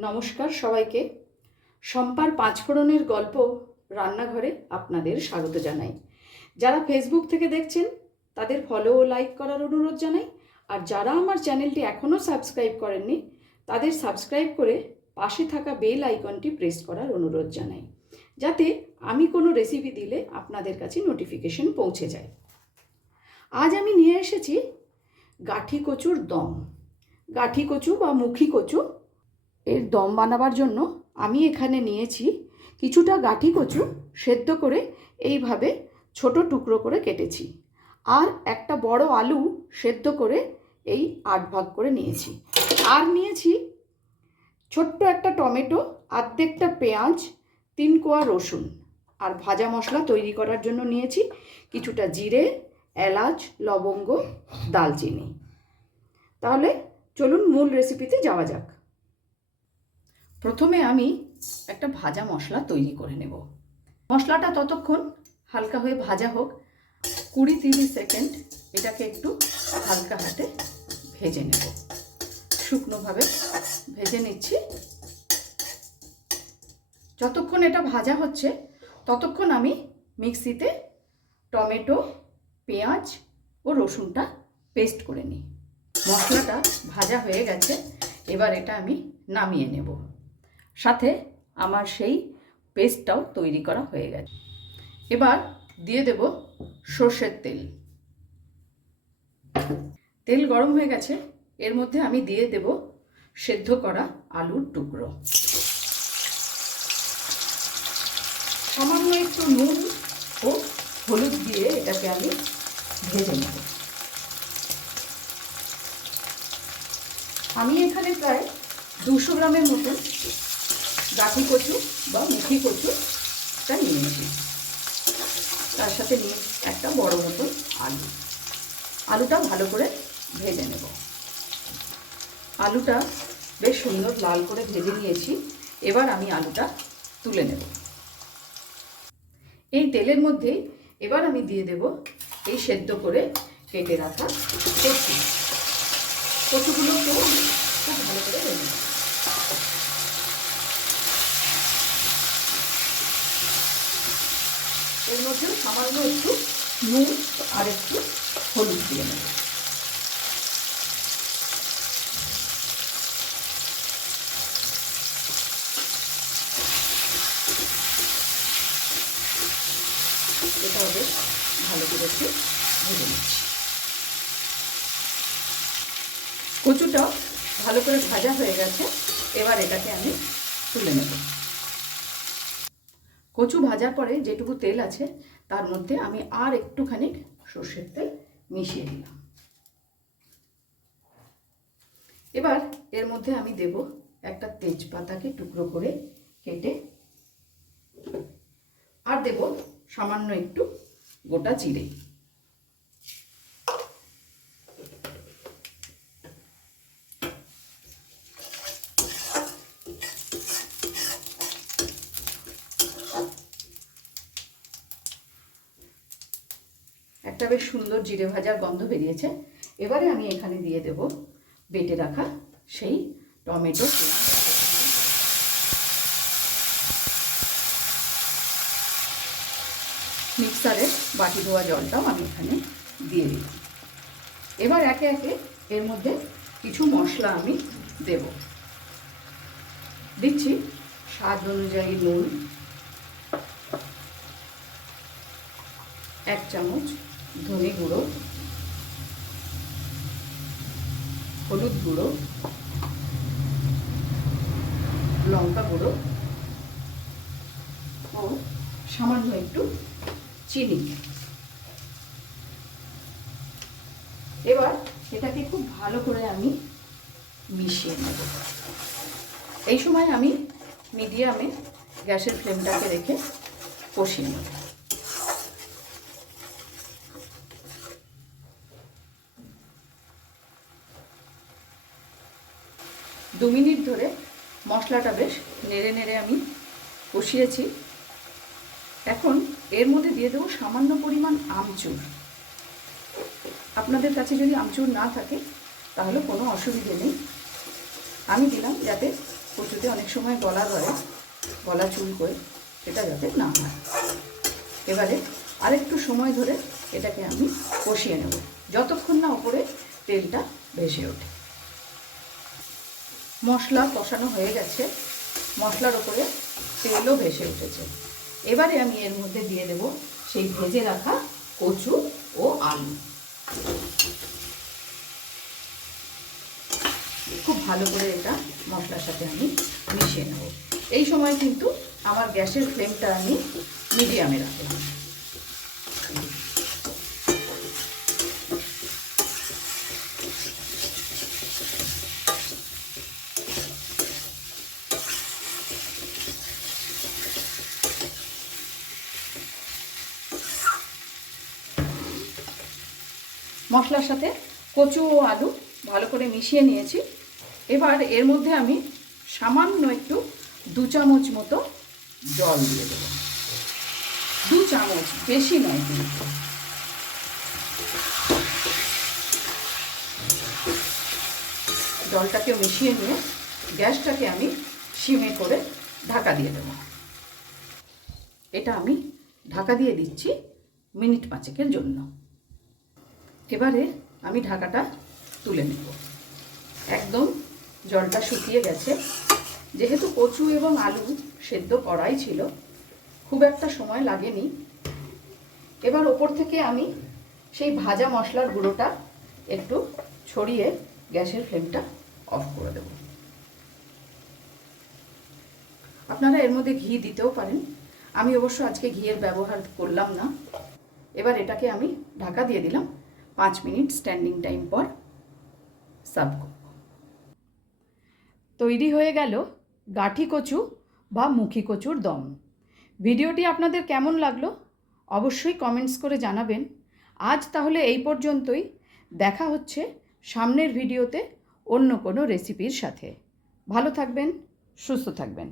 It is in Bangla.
নমস্কার সবাইকে। সম্পার পাঁচফোড়নের গল্প রান্নাঘরে আপনাদের স্বাগত জানাই। যারা ফেসবুক থেকে দেখছেন, তাদের ফলো ও লাইক করার অনুরোধ জানাই। আর যারা আমার চ্যানেলটি এখনও সাবস্ক্রাইব করেননি, তাদের সাবস্ক্রাইব করে পাশে থাকা বেল আইকনটি প্রেস করার অনুরোধ জানাই। যাতে আমি কোনো রেসিপি দিলে আপনাদের কাছে নোটিফিকেশন পৌঁছে যায়। আজ আমি নিয়ে এসেছি গাঠি কচুর দম। গাঠি কচু বা মুখী কচু এর দম বানাবার জন্য আমি এখানে নিয়েছি কিছুটা গাঠি কচু সেদ্ধ করে এইভাবে ছোট টুকরো করে কেটেছি। আর একটা বড় আলু সেদ্ধ করে এই আট ভাগ করে নিয়েছি। আর নিয়েছি ছোট্ট একটা টমেটো, আর্ধেকটা পেঁয়াজ, তিন কোয়া রসুন। আর ভাজা মশলা তৈরি করার জন্য নিয়েছি কিছুটা জিরে, এলাচ, লবঙ্গ, দালচিনি। তাহলে চলুন মূল রেসিপিতে যাওয়া যাক। প্রথমে আমি একটা ভাজা মশলা তৈরি করে নেব। মশলাটা ততক্ষণ হালকা হয়ে ভাজা হোক। কুড়ি তিরিশ সেকেন্ড এটাকে একটু হালকা হাতে ভেজে নেব। শুকনোভাবে ভেজে নিচ্ছি। যতক্ষণ এটা ভাজা হচ্ছে, ততক্ষণ আমি মিক্সিতে টমেটো, পেঁয়াজ ও রসুনটা পেস্ট করে নিই। মশলাটা ভাজা হয়ে গেছে, এবার এটা আমি নামিয়ে নেব। সাথে আমার সেই পেস্টটাও তৈরি করা হয়ে গেছে। এবার দিয়ে দেব সর্ষের তেল। তেল গরম হয়ে গেছে, এর মধ্যে আমি দিয়ে দেব সেদ্ধ করা আলুর টুকরো। সামান্য একটু নুন ও হলুদ দিয়ে এটাকে আমি ভেজে নেব। আমি এখানে প্রায় দুশো গ্রামের মতন গাঠি কচু বা মুখি কচুটা নিয়েছি তার সাথে নিয়ে একটা বড় মতন আলু। আলুটা ভালো করে ভেজে নেব। আলুটা বেশ সুন্দর লাল করে ভেজে নিয়েছি। এবার আমি আলুটা তুলে নেব। এই তেলের মধ্যেই এবার আমি দিয়ে দেব এই সেদ্ধ করে কেটে রাখা কচু। কচুগুলোকেও খুব ভালো করে ভেজে নেব। এর মধ্যে সামান্য একটু নুন আর একটু হলুদ দিয়ে নেব এটাও বেশ ভালো করে একটু ভেজে নিচ্ছি। কচুটাও ভালো করে ভাজা হয়ে গেছে, এবার এটাকে আমি তুলে নেব। কচু ভাজার পরে যেটুকু তেল আছে, তার মধ্যে আমি আর একটুখানি সর্ষের তেল মিশিয়ে দিলাম। এবার এর মধ্যে আমি দেব একটা তেজপাতাকে টুকরো করে কেটে, আর দেব সামান্য একটু গোটা জিরে। একটা বেশ সুন্দর জিরে ভাজার গন্ধ বেরিয়েছে। এবারে আমি এখানে দিয়ে দেব বেটে রাখা সেই টমেটো মিক্সারের বাটি ধোয়া জলটাও আমি এখানে দিয়ে দিলাম। এবার একে একে এর মধ্যে কিছু মশলা আমি দেব। দিচ্ছি স্বাদ অনুযায়ী নুন, এক চামচ ধনে গুঁড়ো, হলুদ গুঁড়ো, লঙ্কা গুঁড়ো ও সামান্য একটু চিনি। এবার এটাকে খুব ভালো করে আমি মিশিয়ে নেব। এই সময় আমি মিডিয়ামে গ্যাসের ফ্লেমটাকে রেখে কষিয়ে নেব। দু মিনিট ধরে মশলাটা বেশ নেড়ে নেড়ে আমি কষিয়েছি। এখন এর মধ্যে দিয়ে দেবো সামান্য পরিমাণ আমচুর। আপনাদের কাছে যদি আমচুর না থাকে, তাহলে কোনো অসুবিধে নেই। আমি দিলাম যাতে কচুতে অনেক সময় গলা ধরে, গলা চুলকোয় সেটা যাতে না হয়। এবারে আরেকটু সময় ধরে এটাকে আমি কষিয়ে নেব। যতক্ষণ না ওপরে তেলটা ভেসে ওঠে। মশলা কষানো হয়ে গেছে। মশলার ওপরে তেলও ভেসে উঠেছে। এবারে আমি এর মধ্যে দিয়ে দেব সেই ভেজে রাখা কচু ও আলু। খুব ভালো করে এটা মশলার সাথে আমি মিশিয়ে নেব। এই সময় কিন্তু আমার গ্যাসের ফ্লেমটা আমি মিডিয়ামে রাখলাম মশলার সাথে কচু ও আলু ভালো করে মিশিয়ে নিয়েছি। এবার এর মধ্যে আমি সামান্য একটু দু চামচ মতো জল দিয়ে দেবো। দু চামচ বেশি নয় কিন্তু। জলটাকে মিশিয়ে নিয়ে গ্যাসটাকে আমি সিমে করে ঢাকা দিয়ে দেবো। এটা আমি ঢাকা দিয়ে দিচ্ছি মিনিট পাঁচেকের জন্য। এবারে আমি ঢাকাটা তুলে নেব। একদম জলটা শুকিয়ে গেছে। যেহেতু কচু এবং আলু সেদ্ধ করাই ছিল, খুব একটা সময় লাগেনি। এবার ওপর থেকে আমি সেই ভাজা মশলার গুঁড়োটা একটু ছড়িয়ে গ্যাসের ফ্লেমটা অফ করে দেব। আপনারা এর মধ্যে ঘি দিতেও পারেন। আমি অবশ্য আজকে ঘিয়ের ব্যবহার করলাম না। এবার এটাকে আমি ঢাকা দিয়ে দিলাম। পাঁচ মিনিট স্ট্যান্ডিং টাইম পর সার্ভ করব। তৈরি হয়ে গেল গাঠি কচু বা মুখী কচুর দম। ভিডিওটি আপনাদের কেমন লাগল অবশ্যই কমেন্টস করে জানাবেন। আজ তাহলে এই পর্যন্তই। দেখা হচ্ছে সামনের ভিডিওতে অন্য কোনো রেসিপির সাথে। ভালো থাকবেন, সুস্থ থাকবেন।